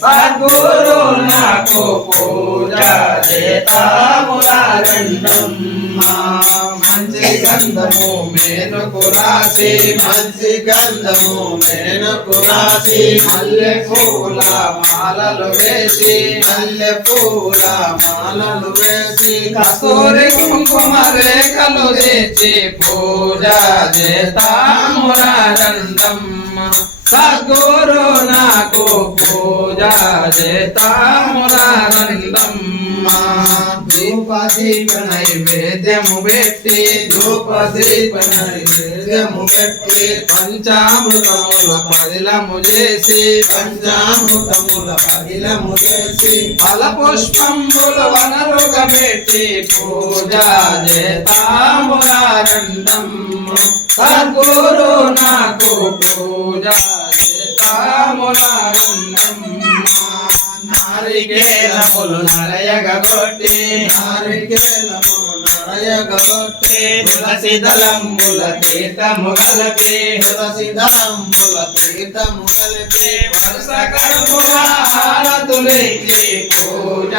సద్గురు నాకు పూజ చేతామురారండమ్మ మంచి గంధము మేనుకు రాసి మంచి గంధము మేనుకు రాసి మల్లె పూల మాలలు వేసి మల్లె పూల మాలలు వేసి కస్తూరి కుంకుమ రేఖలు తెచ్చి పూజ చేతామురారండమ్మ సద్గురు నాకు పూజ చేతామురారండమ్మ ధూపదీప నైవేద్యము పెట్టి ధూపదీప నైవేద్యము పెట్టి పంచామృతముల పదిలము చేసి పంచామృతముల పదిలము చేసి ఫల పుష్పముల వనరుగా పెట్టి పూజ చేతామురారండమ్మ సద్గురు నాకు పూజ నారికేలములు నరయగొట్టి నారికేలములు నరయగొట్టి తులసి దళంబుల తీర్థము గలపి తులసి దళంబుల తీర్థము గలపి వరుస కర్పూర హారతులెక్కి పూజ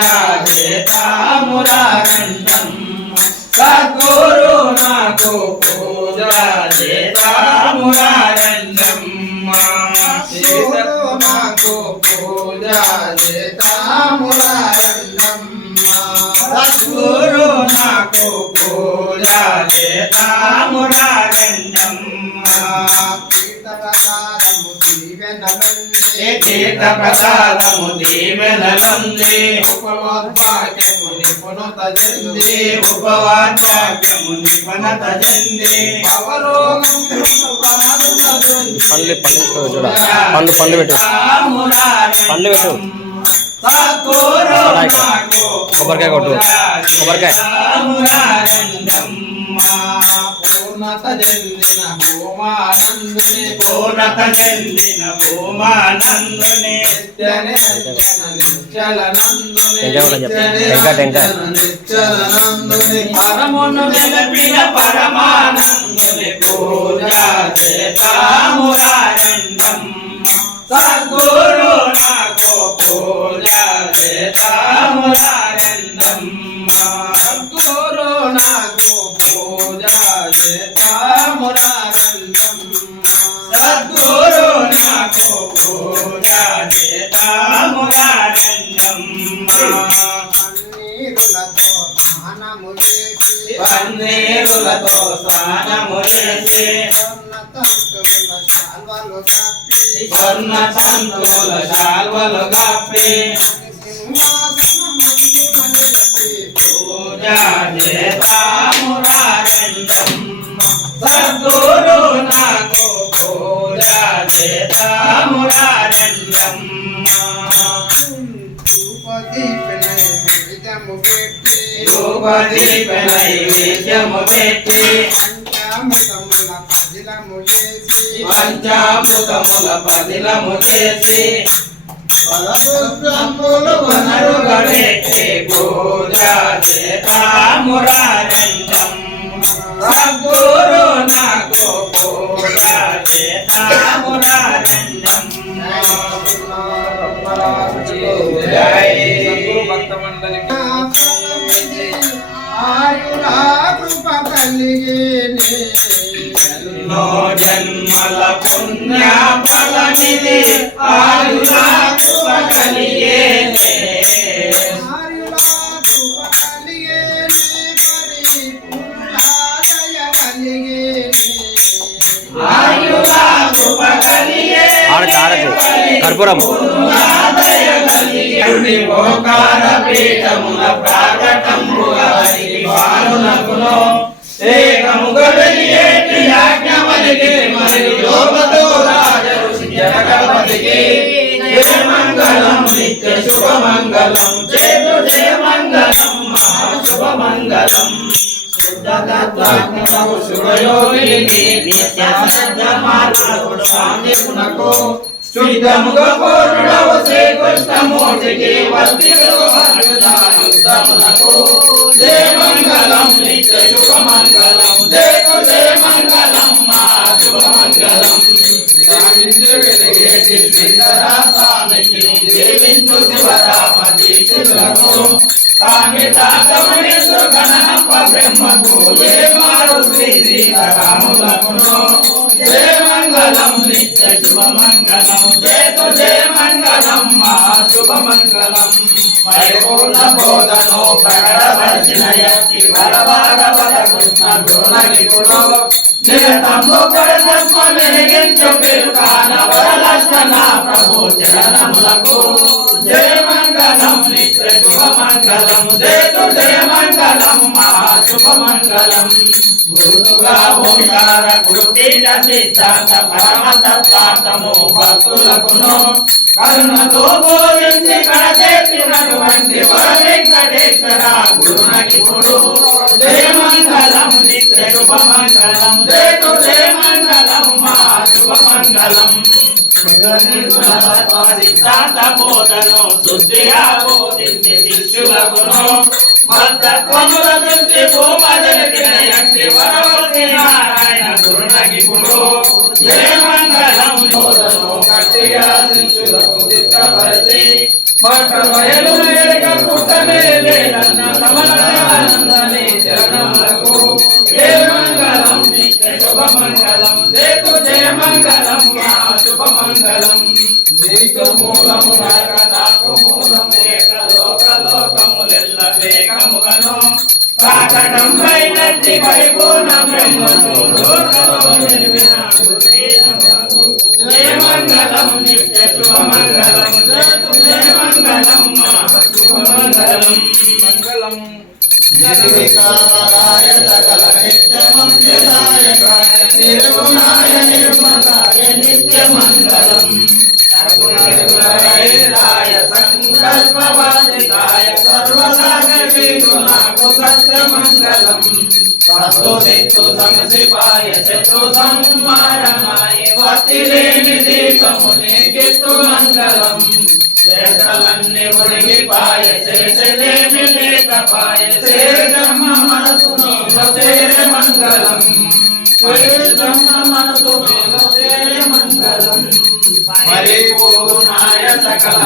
చేతామురారండమ్మ సద్గురు నాకు పూజ చేతామురారండమ్మ నాకు పూజ చేతామురారండమ్మ సద్గురు నాకు పూజ చేతామురారండమ్మ తీర్థ ప్రసాదము దీవెనలుంది ఉపవాద్వాక్యము నిపుణత చెంది ఉపవాద్వాక్యము నిపుణత చెంది పండ్లు పండ్లు పెట్టు పండ్లు పెట్టు కొబ్బరికాయ కొట్టు కొబ్బరికాయ పూర్ణత చెందిన భూమానందుని పూర్ణత చెందిన భూమానందుని నిశ్చలనందుని పరమును వెలపిన పరమానందుని పూజ చేతామురారండమ్మ సద్గురు నాకు పూజ చేతామురారండమ్మ సద్గురు నాకు పూజ చేతామురారండమ్మ సద్గురు నాకు పూజ చేతామురారండమ్మ పన్నీరులతో స్నానము చేసి స్వర్ణ తంతుల శాల్వలు కప్పి పూజ చేతామురారండమ్మ సద్గురు నాకు పూజ చేతామురారండమ్మ ధూపదీప నైవేద్యము పెట్టి పంచామృతముల పదిలము చేసి ఫలపుష్పములు వనరుగా పెట్టి పూజ చేతామురారండమ్మ సద్గురు నాకు పూజ చేతామురారండమ్మ జై భక్త మండలికి ఆయురా కృప కలిగేనే ఎన్నో జన్మల పుణ్య ఫలమిది ఆయురా కృప కలిగేనే ఆయురా కృప కలిగేనే పరిపూర్ణ దయ కలిగేనే ఆయురా కృప కలిగేనే కర్పూరం ఓంకార పీఠమున ప్రాకటంబుగా వానునకును ఏకముగా వెలియేటి యాజ్ఞవల్లికి మరియు యోగతో రాజ ఋషి జగపతికి జయ మంగళం నిత్య శుభమంగళం చేతు జయ మంగళం మహాశుభమంగళం శుద్ధతత్వాత్మకు శుభయోగిని నిత్యానంద మార్గకుడు శాంతికునకు శుద్ధముగా పూర్ణుడవు శ్రీకృష్ణమూర్తికి వర్తిలో అర్జునమునకు జయ మంగళం నిత్య శుభమంగళం జయ మంగళం మా శుభమంగళం స్వామికి సేవించు శివరామ దీక్షితులకు కామితాకమణేశ్వర గణప బ్రహ్మకు జయ మారుతి సీతారాములకును జయ మంగళం నిత్య శుభ మంగళం జయ మంగళం మహాశుభ మంగళం పరిపూర్ణ బోధను ప్రకటపరిచిన యతి బలభాగవత కృష్ణ గురునగిపుడు నిరతంబు పరతత్వ వెలిగించు పిలుకాన వరలక్షణ ప్రభు చరణములకు జయ మంగళం నిత్య శుభ మంగళం జయ మంగళం మహాశుభ మంగళం గురుతుగా ఓంకార గురుపీఠ సిద్ధాంత పరమ తత్వార్థము భక్తులకును కరుణతో బోధించి కడతెప్పినటువంటి వెంకటేశ్వర గురునగిపుడు జయ మంగళం నిత్య శుభ మంగళం జయ మంగళం మహాశుభ మంగళం సిద్ధాంత బోధను శుద్ధిగా బోధించి శిష్యులకును మత్తత్వముల దృష్టి భూమదలిపిన యక్షి వరవతి నారాయణ గురునగిపుడు జయ మంగళం బోధను గట్టిగా శిష్యులకు చిత్తపరిచి బయలు మేడక పుట్టమే లేదన్న సమరానందని శరణములకు జయ మంగళం నిత్య శుభ మంగళం జయ మంగళం శుభ మంగళం నీకు మూలము నాకు మూలము లోకములెల్ల వేగముగను కాకటం పైనట్టి పరిపూర్ణ బ్రహ్మను లోకలో నిలిపిన జయ మంగళం నిత్య శుభ మంగళం జయ మంగళం శుభ మంగళం మంగళం నిర్వికారాయ సకల నిత్యమంత్రిదాయకాయ నిర్గుణాయ నిర్మలాయ నిత్య మంగళం సగుణాయ సంకల్పవాదికాయ సర్వసాగరవిగుణాకు సత్య మంగళం సత్తుదిత్తు సంసిపాయ శత్రు సంహారమాయ వతిలేని దీపము నీకిత్తు మంగళం శేషలన్నీ ఉడిగిపాయ శేషలేమి లేకపాయ శేషమ్మ మనసు నీల మంగళం శేషమ్మ మనసు నీల మంగళం పరిపూర్ణాయ సకల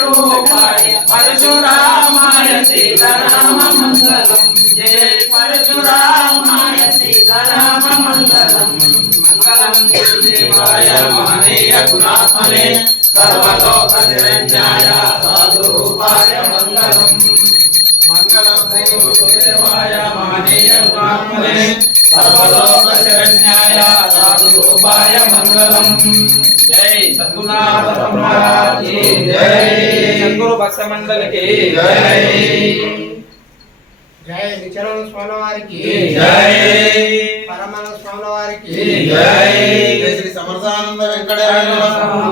రూపాయ పరశురామాయ సీతారామ మంగళం జయ పరశురామాయ సీతారామ మంగళం మంగళం దేవాయ మహనీయ గుణాత్మనే సర్వలోక శరణ్యాయ సాధురూపాయ మంగళం మంగళం శ్రీ గురుదేవాయ మహనీయ గుణాత్మనే సర్వలోక శరణ్యాయ సాధురూపాయ మంగళం జై సద్గురునాథ మహారాజ్ की జై సద్గురు భక్త మండలి की జై జై నిచరణ స్వామి వారికి జై పరమానంద స్వామి వారికి జై శ్రీ సమర్థానంద వెంకటేశ్వర స్వామి